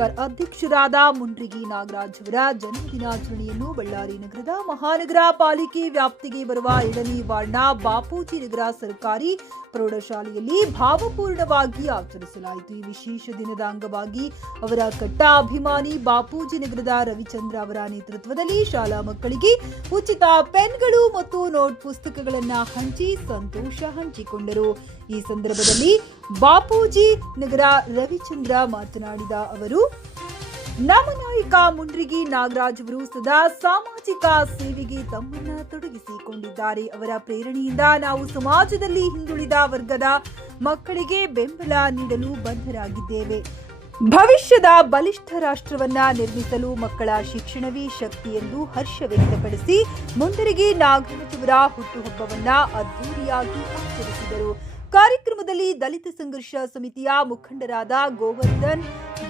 ಅಂಬೇಡ್ಕರ್ ಅಧ್ಯಕ್ಷರಾದ ಮುಂಡ್ರಿಗಿ ನಾಗರಾಜ್ ಅವರ ಜನ್ಮದಿನಾಚರಣೆಯನ್ನು ಬಳ್ಳಾರಿ ನಗರದ ಮಹಾನಗರ ಪಾಲಿಕೆ ವ್ಯಾಪ್ತಿಗೆ ಬರುವ 2ನೇ ವಾರ್ಡ್ನ ಬಾಪೂಜಿ ನಗರ ಸರ್ಕಾರಿ ಪ್ರೌಢಶಾಲೆಯಲ್ಲಿ ಭಾವಪೂರ್ಣವಾಗಿ ಆಚರಿಸಲಾಯಿತು. ಈ ವಿಶೇಷ ದಿನದ ಅಂಗವಾಗಿ ಅವರ ಕಟ್ಟ ಅಭಿಮಾನಿ ಬಾಪೂಜಿ ನಗರದ ರವಿಚಂದ್ರ ಅವರ ನೇತೃತ್ವದಲ್ಲಿ ಶಾಲಾ ಮಕ್ಕಳಿಗೆ ಉಚಿತ ಪೆನ್ಗಳು ಮತ್ತು ನೋಟ್ ಪುಸ್ತಕಗಳನ್ನು ಹಂಚಿ ಸಂತೋಷ ಹಂಚಿಕೊಂಡರು. ಈ ಸಂದರ್ಭದಲ್ಲಿ ಬಾಪೂಜಿ ನಗರ ರವಿಚಂದ್ರ ಮಾತನಾಡಿದ ಅವರು, ನಮ್ಮ ನಾಯಕ ಮುಂಡ್ರಿಗಿ ನಾಗರಾಜ್ ಅವರು ಸದಾ ಸಾಮಾಜಿಕ ಸೇವೆಗೆ ತಮ್ಮನ್ನ ತೊಡಗಿಸಿಕೊಂಡಿದ್ದಾರೆ. ಅವರ ಪ್ರೇರಣೆಯಿಂದ ನಾವು ಸಮಾಜದಲ್ಲಿ ಹಿಂದುಳಿದ ವರ್ಗದ ಮಕ್ಕಳಿಗೆ ಬೆಂಬಲ ನೀಡಲು ಬದ್ಧರಾಗಿದ್ದೇವೆ. ಭವಿಷ್ಯದ ಬಲಿಷ್ಠ ರಾಷ್ಟ್ರವನ್ನ ನಿರ್ಮಿಸಲು ಮಕ್ಕಳ ಶಿಕ್ಷಣವೇ ಶಕ್ತಿ ಎಂದು ಹರ್ಷ ವ್ಯಕ್ತಪಡಿಸಿ ಮುಂಡ್ರಿಗಿ ನಾಗರಾಜ್ ಅವರ ಹುಟ್ಟುಹಬ್ಬವನ್ನ ಅದ್ದೂರಿಯಾಗಿ ಆಚರಿಸಿದರು. ಕಾರ್ಯಕ್ರಮದಲ್ಲಿ ದಲಿತ ಸಂಘರ್ಷ ಸಮಿತಿಯ ಮುಖಂಡರಾದ ಗೋವರ್ಧನ್,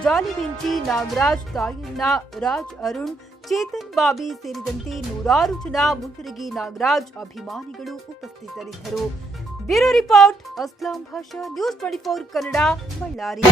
ಜಾಲಿಬೆಂಚಿ, ನಾಗರಾಜ್, ತಾಯಣ್ಣ, ರಾಜ್, ಅರುಣ್, ಚೇತನ್ ಬಾಬಿ ಸೇರಿದಂತೆ ನೂರಾರು ಜನ ಮುಂಡ್ರಿಗಿ ನಾಗರಾಜ್ ಅಭಿಮಾನಿಗಳು ಉಪಸ್ಥಿತರಿದ್ದರು. ಬ್ಯೂರೋ ರಿಪೋರ್ಟ್ ಅಸ್ಲಾಂ ಭಾಷಾ, ನ್ಯೂಸ್ 24 ಕನ್ನಡ, ಬಳ್ಳಾರಿ.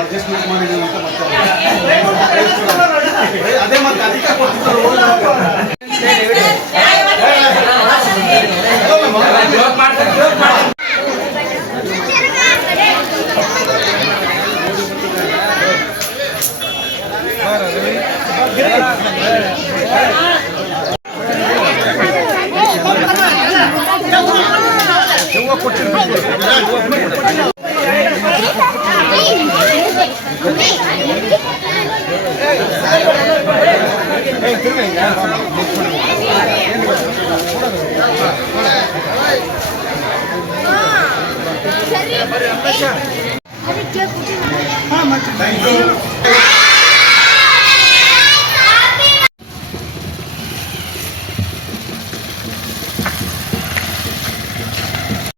ಅಡ್ಜಸ್ಟ್ಮೆಂಟ್ ಮಾಡಿದ್ದೀವಿ ಅಂತ ಅದೇ ಮತ್ತೆ ಅದಕ್ಕೆ Thank you.